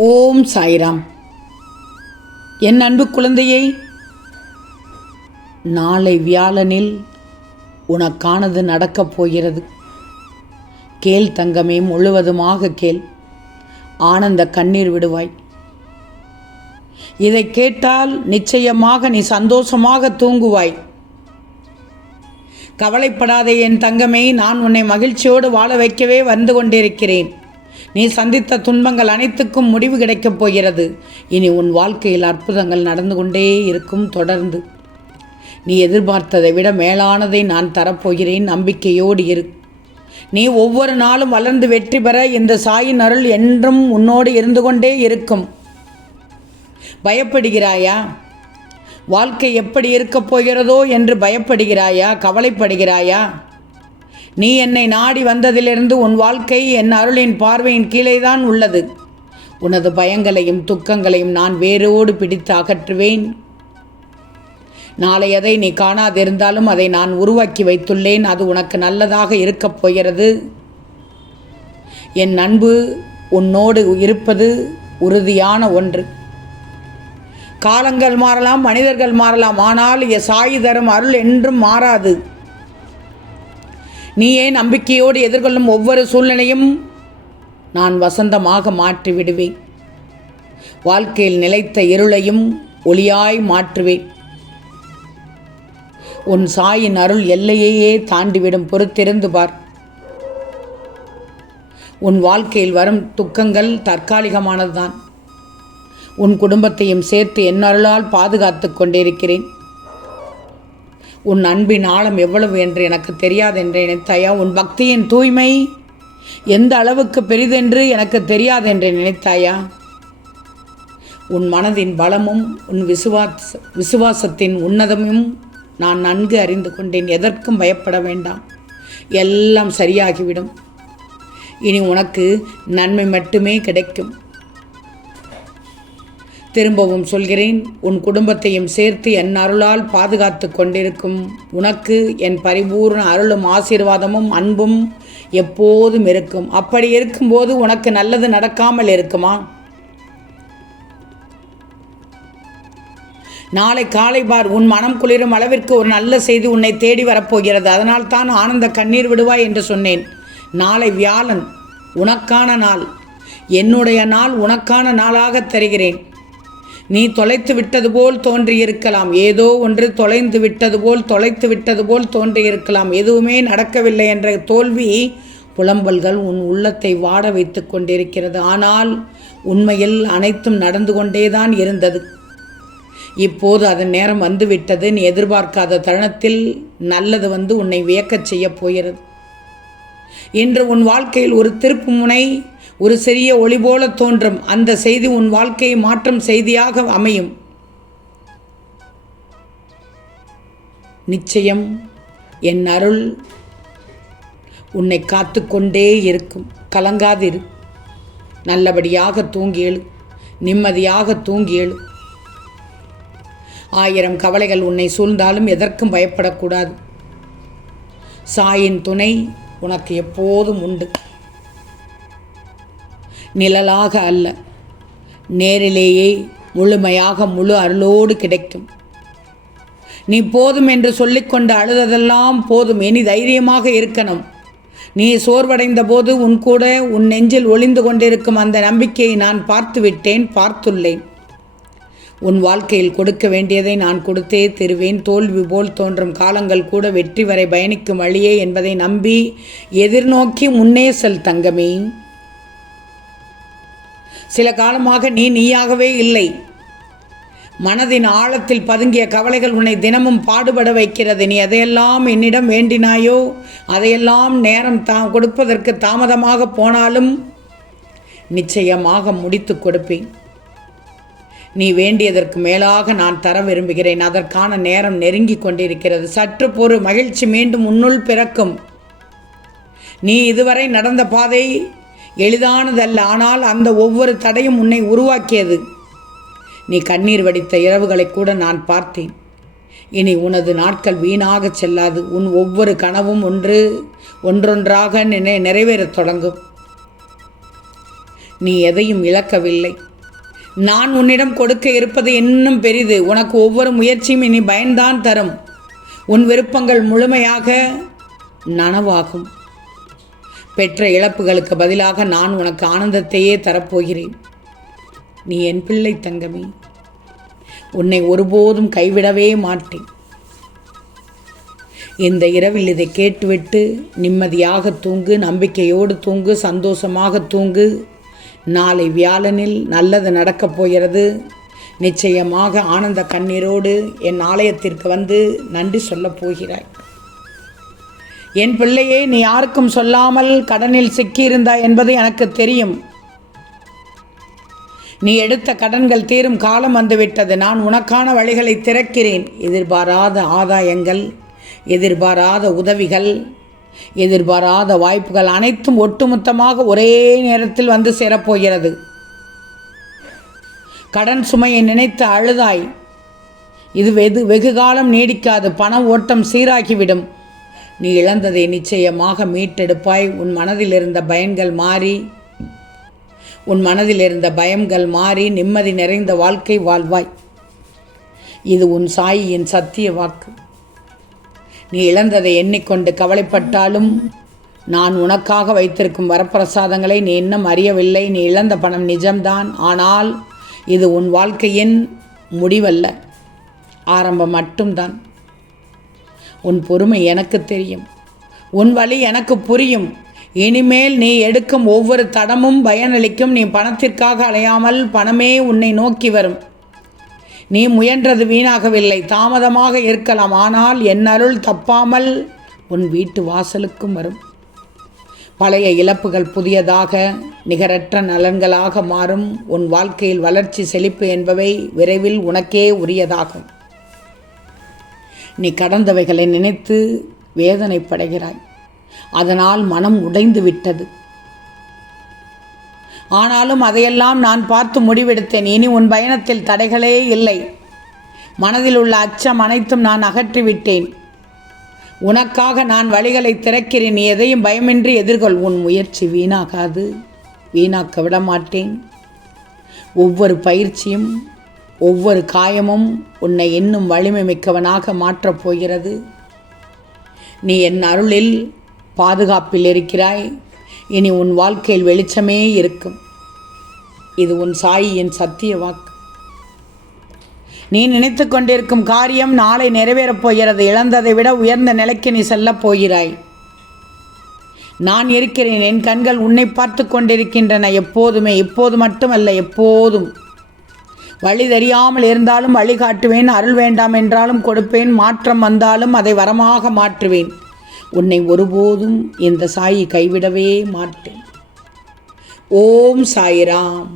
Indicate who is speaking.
Speaker 1: ஓம் சாய்ராம். என் அன்பு குழந்தையை நாளை வியாழனில் உனக்கானது நடக்கப் போகிறது. கேள் தங்கமே முழுவதுமாக கேள். ஆனந்த கண்ணீர் விடுவாய். இதை கேட்டால் நிச்சயமாக நீ சந்தோஷமாக தூங்குவாய். கவலைப்படாதே என் தங்கமே நான் உன்னை மகிழ்ச்சியோடு வாழ வைக்கவே வந்து கொண்டிருக்கிறேன். நீ சந்தித்த துன்பங்கள் அனைத்துக்கும் முடிவு கிடைக்கப் போகிறது. இனி உன் வாழ்க்கையில் அற்புதங்கள் நடந்து கொண்டே இருக்கும் தொடர்ந்து. நீ எதிர்பார்த்ததை விட மேலானதை நான் தரப்போகிறேன். நம்பிக்கையோடு இரு. நீ ஒவ்வொரு நாளும் வளர்ந்து வெற்றி பெற இந்த சாயின் அருள் என்றும் உன்னோடு இருந்து கொண்டே இருக்கும். பயப்படுகிறாயா? வாழ்க்கை எப்படி இருக்கப் போகிறதோ என்று பயப்படுகிறாயா? கவலைப்படுகிறாயா? நீ என்னை நாடி வந்ததிலிருந்து உன் வாழ்க்கை என் அருளின் பார்வையின் கீழே தான் உள்ளது. உனது பயங்களையும் துக்கங்களையும் நான் வேரோடு பிடித்து அகற்றுவேன். நாளை அதை நீ காணாதிருந்தாலும் அதை நான் உருவாக்கி வைத்துள்ளேன். அது உனக்கு நல்லதாக இருக்கப் போகிறது. என் அன்பு உன்னோடு இருப்பது உறுதியான ஒன்று. காலங்கள் மாறலாம் மனிதர்கள் மாறலாம் ஆனால் என் சாயி தரும் அருள் என்றும் மாறாது. நீயே நம்பிக்கையோடு எதிர்கொள்ளும் ஒவ்வொரு சூழ்நிலையும் நான் வசந்தமாக மாற்றி விடுவேன் வாழ்க்கையில் நிலைத்த இருளையும் ஒளியாய் மாற்றுவேன். உன் சாயின் அருள் எல்லையையே தாண்டிவிடும் பொறுத்திருந்து பார். உன் வாழ்க்கையில் வரும் துக்கங்கள் தற்காலிகமானதுதான். உன் குடும்பத்தையும் சேர்த்து என் அருளால் பாதுகாத்து கொண்டிருக்கிறேன். உன் அன்பின் ஆழம் எவ்வளவு என்று எனக்கு தெரியாது என்று நினைத்தாயா? உன் பக்தியின் தூய்மை எந்த அளவுக்கு பெரிதென்று எனக்கு தெரியாது என்று நினைத்தாயா? உன் மனதின் பலமும் உன் விசுவாச விசுவாசத்தின் உன்னதமும் நான் நன்கு அறிந்து கொண்டேன். எதற்கும் பயப்பட வேண்டாம். எல்லாம் சரியாகிவிடும். இனி உனக்கு நன்மை மட்டுமே கிடைக்கும். திரும்பவும் சொல்கிறேன் உன் குடும்பத்தையும் சேர்த்து என் அருளால் பாதுகாத்து கொண்டிருக்கும் உனக்கு என் பரிபூர்ண அருளும் ஆசீர்வாதமும் அன்பும் எப்போதும் இருக்கும். அப்படி இருக்கும்போது உனக்கு நல்லது நடக்காமல் இருக்குமா? நாளை காலை பார் உன் மனம் குளிரும் அளவிற்கு ஒரு நல்ல செய்தி உன்னை தேடி வரப்போகிறது. அதனால் தான் ஆனந்த கண்ணீர் விடுவாய் என்று சொன்னேன். நாளை வியாழன் உனக்கான நாள். என்னுடைய நாள் உனக்கான நாளாக தருகிறேன். நீ தொலைத்து விட்டது போல் தோன்றியிருக்கலாம். ஏதோ ஒன்று தொலைந்து விட்டது போல் தொலைத்து விட்டது போல் தோன்றியிருக்கலாம். எதுவுமே நடக்கவில்லை என்ற தோல்வி புலம்பல்கள் உன் உள்ளத்தை வாட வைத்து கொண்டிருக்கிறது. ஆனால் உண்மையில் அனைத்தும் நடந்து கொண்டேதான் இருந்தது. இப்போது அதன் நேரம் வந்துவிட்டது நீ எதிர்பார்க்காத தருணத்தில் நல்லது வந்து உன்னை வியக்கச் செய்யப் போகிறது. இன்று உன் வாழ்க்கையில் ஒரு திருப்பு முனை ஒரு சிறிய ஒளி போல தோன்றும். அந்த செய்தி உன் வாழ்க்கையை மாற்றும் செய்தியாக அமையும். நிச்சயம் என் அருள் உன்னை காத்து கொண்டே இருக்கும். கலங்காதிரு. நல்லபடியாக தூங்கி எழு. நிம்மதியாக தூங்கி எழு. ஆயிரம் கவலைகள் உன்னை சூழ்ந்தாலும் எதற்கும் பயப்படக்கூடாது. சாயின் துணை உனக்கு எப்போதும் உண்டு. நிழலாக அல்ல. நேரிலேயே முழுமையாக முழு அருளோடு கிடைக்கும். நீ போதும் என்று சொல்லிக்கொண்டு அழுததெல்லாம் போதும். இனி தைரியமாக இருக்கணும். நீ சோர்வடைந்த போது உன் கூட உன் நெஞ்சில் ஒளிந்து கொண்டிருக்கும் அந்த நம்பிக்கையை நான் பார்த்து விட்டேன் பார்த்துள்ளேன். உன் வாழ்க்கையில் கொடுக்க வேண்டியதை நான் கொடுத்தே தருவேன். தோல்வி போல் தோன்றும் காலங்கள் கூட வெற்றி வரை பயணிக்கும் வழியே என்பதை நம்பி எதிர்நோக்கி முன்னே செல் தங்கமே. சில காலமாக நீ நீயாகவே இல்லை. மனதின் ஆழத்தில் பதுங்கிய கவலைகள் உன்னை தினமும் பாடுபட வைக்கிறது. நீ அதையெல்லாம் என்னிடம் வேண்டினாயோ? அதையெல்லாம் நேரம் தா கொடுப்பதற்கு தாமதமாக போனாலும் நிச்சயமாக முடித்து கொடுப்பேன். நீ வேண்டியதற்கு மேலாக நான் தர விரும்புகிறேன். அதற்கான நேரம் நெருங்கி கொண்டிருக்கிறது. சற்று பொறு மகிழ்ச்சி மீண்டும் உன்னுள் பிறக்கும். நீ இதுவரை நடந்த பாதை எளிதானதல்ல. ஆனால் அந்த ஒவ்வொரு தடையும் உன்னை உருவாக்கியது. நீ கண்ணீர் வடித்த இரவுகளை கூட நான் பார்த்தேன். இனி உனது நாட்கள் வீணாகச் செல்லாது. உன் ஒவ்வொரு கனவும் ஒன்று ஒன்றொன்றாக நினை நிறைவேறத் தொடங்கும். நீ எதையும் இழக்கவில்லை. நான் உன்னிடம் கொடுக்க இருப்பது இன்னும் பெரிது. உனக்கு ஒவ்வொரு முயற்சியும் இனி பயன்தான் தரும். உன் விருப்பங்கள் முழுமையாக நனவாகும். பெற்ற இழப்புகளுக்கு பதிலாக நான் உனக்கு ஆனந்தத்தையே தரப்போகிறேன். நீ என் பிள்ளை தங்கமே. உன்னை ஒருபோதும் கைவிடவே மாட்டேன். இந்த இரவில் இதை கேட்டுவிட்டு நிம்மதியாக தூங்கு நம்பிக்கையோடு தூங்கு சந்தோஷமாக தூங்கு. நாளை வியாழனில் நல்லது நடக்கப் போகிறது. நிச்சயமாக ஆனந்த கண்ணீரோடு என் ஆலயத்திற்கு வந்து நன்றி சொல்லப் போகிறாய். என் பிள்ளையே நீ யாருக்கும் சொல்லாமல் கடனில் சிக்கியிருந்தாய் என்பது எனக்கு தெரியும். நீ எடுத்த கடன்கள் தீரும் காலம் வந்துவிட்டது. நான் உனக்கான வழிகளை திறக்கிறேன். எதிர்பாராத ஆதாயங்கள் எதிர்பாராத உதவிகள் எதிர்பாராத வாய்ப்புகள் அனைத்தும் ஒட்டுமொத்தமாக ஒரே நேரத்தில் வந்து சேரப்போகிறது. கடன் சுமையை நினைத்து அழுதாய். இது வெகு வெகு காலம் நீடிக்காது. பண ஓட்டம் சீராகிவிடும். நீ இழந்ததை நிச்சயமாக மீட்டெடுப்பாய். உன் மனதில் இருந்த பயன்கள் மாறி உன் மனதில் இருந்த பயங்கள் மாறி நிம்மதி நிறைந்த வாழ்க்கை வாழ்வாய். இது உன் சாயியின் சத்திய வாக்கு. நீ இழந்ததை எண்ணிக்கொண்டு கவலைப்பட்டாலும் நான் உனக்காக வைத்திருக்கும் வரப்பிரசாதங்களை நீ இன்னும் அறியவில்லை. நீ இழந்த பணம் நிஜம்தான். ஆனால் இது உன் வாழ்க்கையின் முடிவல்ல. ஆரம்பம் மட்டும்தான். உன் பொறுமை எனக்கு தெரியும். உன் வழி எனக்கு புரியும். இனிமேல் நீ எடுக்கும் ஒவ்வொரு தடமும் பயனளிக்கும். நீ பணத்திற்காக அலையாமல் பணமே உன்னை நோக்கி வரும். நீ முயன்றது வீணாகவில்லை. தாமதமாக இருக்கலாம். ஆனால் என் அருள் தப்பாமல் உன் வீட்டு வாசலுக்கும் வரும். பழைய இழப்புகள் புதியதாக நிகரற்ற நலன்களாக மாறும். உன் வாழ்க்கையில் வளர்ச்சி செழிப்பு என்பவை விரைவில் உனக்கே உரியதாகும். நீ கடந்தவைகளை நினைத்து வேதனைப்படைகிறாய். அதனால் மனம் உடைந்து விட்டது ஆனாலும் அதையெல்லாம் நான் பார்த்து முடிவெடுத்தேன். இனி உன் பயணத்தில் தடைகளே இல்லை. மனதில் உள்ள அச்சம் அனைத்தும் நான் அகற்றிவிட்டேன். உனக்காக நான் வழிகளை திறக்கிறேன். நீ எதையும் பயமின்றி எதிர்கொள். உன் முயற்சி வீணாகாது. வீணாக்க விட மாட்டேன் ஒவ்வொரு பயிற்சியும் ஒவ்வொரு காயமும் உன்னை இன்னும் வலிமை மிக்கவனாக மாற்றப் போகிறது. நீ என் அருளில் பாதுகாப்பில் இருக்கிறாய். இனி உன் வாழ்க்கையில் வெளிச்சமே இருக்கும். இது உன் சாயியின் சத்திய வாக்கு. நீ நினைத்து கொண்டிருக்கும் காரியம் நாளை நிறைவேறப் போகிறது. இழந்ததை விட உயர்ந்த நிலைக்கு நீ செல்லப் போகிறாய். நான் இருக்கிறேன். என் கண்கள் உன்னை பார்த்து கொண்டிருக்கின்றன. எப்போதுமே இப்போது மட்டுமல்ல எப்போதும். வழி தெரியாமல் இருந்தாலும் வழி காட்டுவேன் அருள் வேண்டாம் என்றாலும் கொடுப்பேன் மாற்றம் வந்தாலும் அதை வரமாக மாற்றுவேன். உன்னை ஒருபோதும் இந்த சாயி கைவிடவே மாட்டேன். ஓம் சாயிராம்.